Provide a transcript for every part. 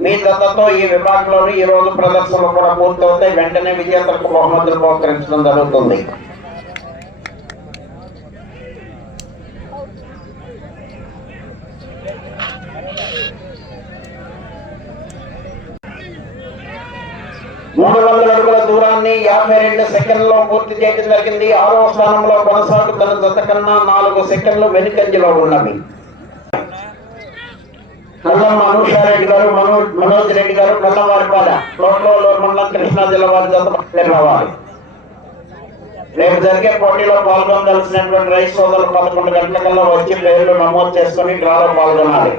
మీ దత్తతో ఈ విభాగంలోని ఈ రోజు ప్రదర్శనలు కూడా పూర్తవుతాయి. వెంటనే విజేతలకు బహుమతులు బహుకరించడం జరుగుతుంది. మూడు వందల అడుగుల దూరాన్ని యాభై రెండు సెకండ్లో పూర్తి చేయడం జరిగింది. ఆరో స్థానంలో కొనసాగుతున్న జత కన్నా నాలుగు సెకండ్లు వెనుకంజలో ఉన్నవి. కల్లం అనూషారెడ్డి గారు మనోజ్ మనోజ్ రెడ్డి గారు కల్లవారిపాల తోటలో మండలం కృష్ణా జిల్లా వారి జత రేపు జరిగే పోటీలో పాల్గొనవలసినటువంటి రైతు సోదరులు పదకొండు గంటలకల్లా వచ్చి పేర్లు నమోదు చేసుకుని డ్రాలో పాల్గొనాలి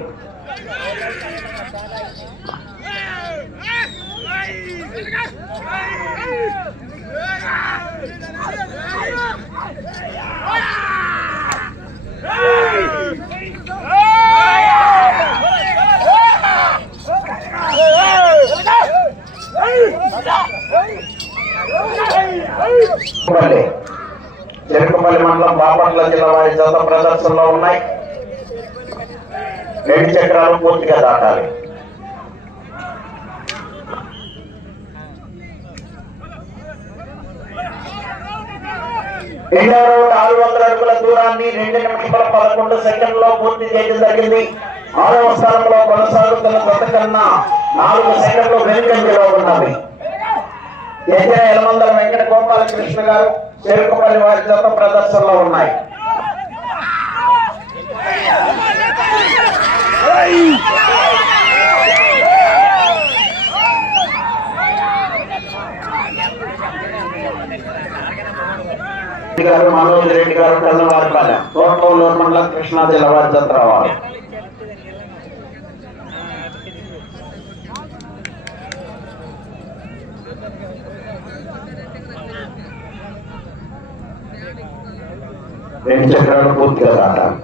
చెరుకుపల్లి మండలం బాపట్ల జిల్లా వారి జత ప్రదర్శనలో ఉన్నాయి. రెండు చక్రాలు పూర్తిగా దాటాలి. రెండో ఆరు వందల అడుగుల దూరాన్ని రెండు నిమిషాల పదకొండు సెకండ్లో పూర్తి చేయడం జరిగింది. ఆరవ స్థానంలో కొనసాగుతున్న కొత్త కన్నా నాలుగు సెకండ్లు వెనుకంజలో ఉన్నవి. ఎక్కడ ఎలమందల వెంకట గోపాలకృష్ణ గారు చెరుకుపల్లి వారి జత ప్రదర్శనలో ఉన్నాయి. గారు మనోజ్ రెడ్డి గారు కన్నవారిపాలెం తోటూరు మండలం కృష్ణా జిల్లా వారి జత రావాలి. రెండు చక్రాలు పూర్తిగా దాటాలి.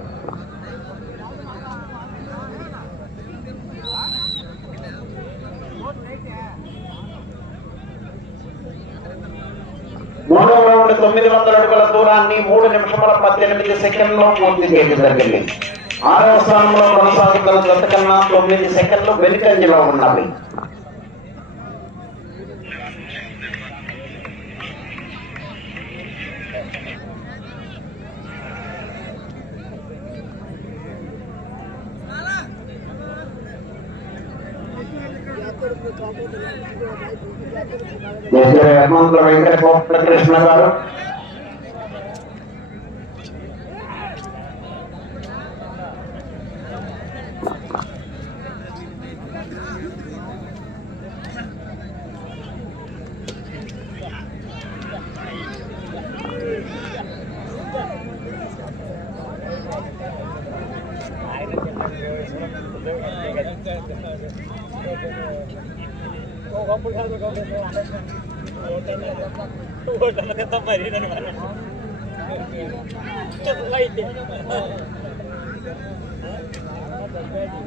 మూడవ రౌండ్ తొమ్మిది వందల అడుగుల దూరాన్ని మూడు నిమిషముల పద్దెనిమిది సెకండ్లో పూర్తి చేయడం జరిగింది. ఆరవ స్థానంలో కొనసాగుతున్న జత కన్నా తొమ్మిది సెకండ్లు వెనుకంజలో ఉన్నవి ఎక్కడ హనుమంతుల వెంకట గోపాలకృష్ణ గారు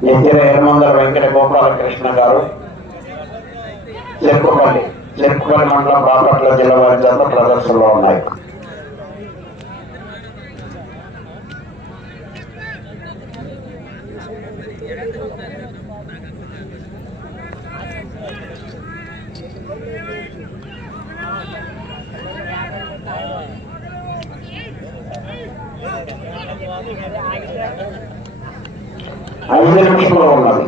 ఎక్కడ హనుమంతుల వెంకట గోపాలకృష్ణ గారు చెరుకుపల్లి చెరుకుపల్లి మండలం బాపట్ల జిల్లా వారి జత ప్రదర్శనలో ఉన్నాయి. ఐదు నిమిషంలో ఉన్నది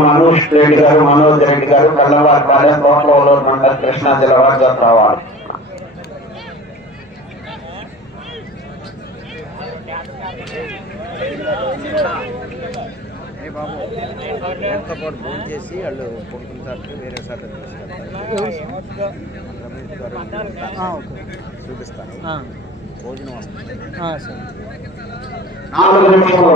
మనోజ్ రెడ్డి గారు మనోజ్ రెడ్డి గారు కళ్ళవారి పాలెం తోటలో మండలం కృష్ణా జిల్లా వారి రావాలి ఎంతో పాటు ఫోన్ చేసి వాళ్ళు కొడుకుంటారు వేరే సార్ చూపిస్తాను. భోజనం వస్తుంది. సరే. నాలుగు నిమిషంలో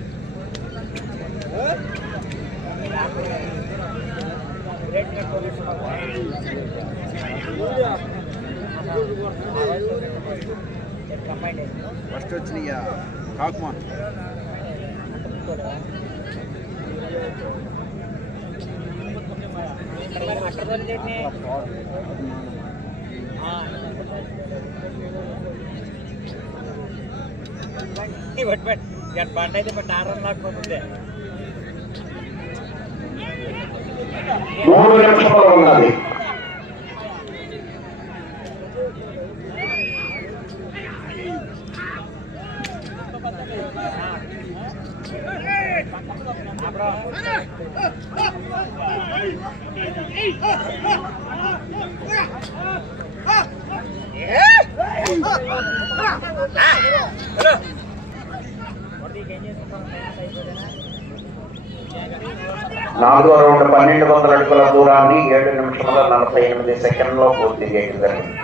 ఫస్ట్ వచ్చిన కాకుమాన్ బండి అయితే బట్ ఆరం లేకపోతుంది మూడు నిమిషంలో ఉన్నది నాలుగో రౌండ్ పన్నెండు వందల అడుగుల దూరాన్ని ఏడు నిమిషముల నలభై ఎనిమిది సెకండ్లో పూర్తి చేయడం జరిగింది.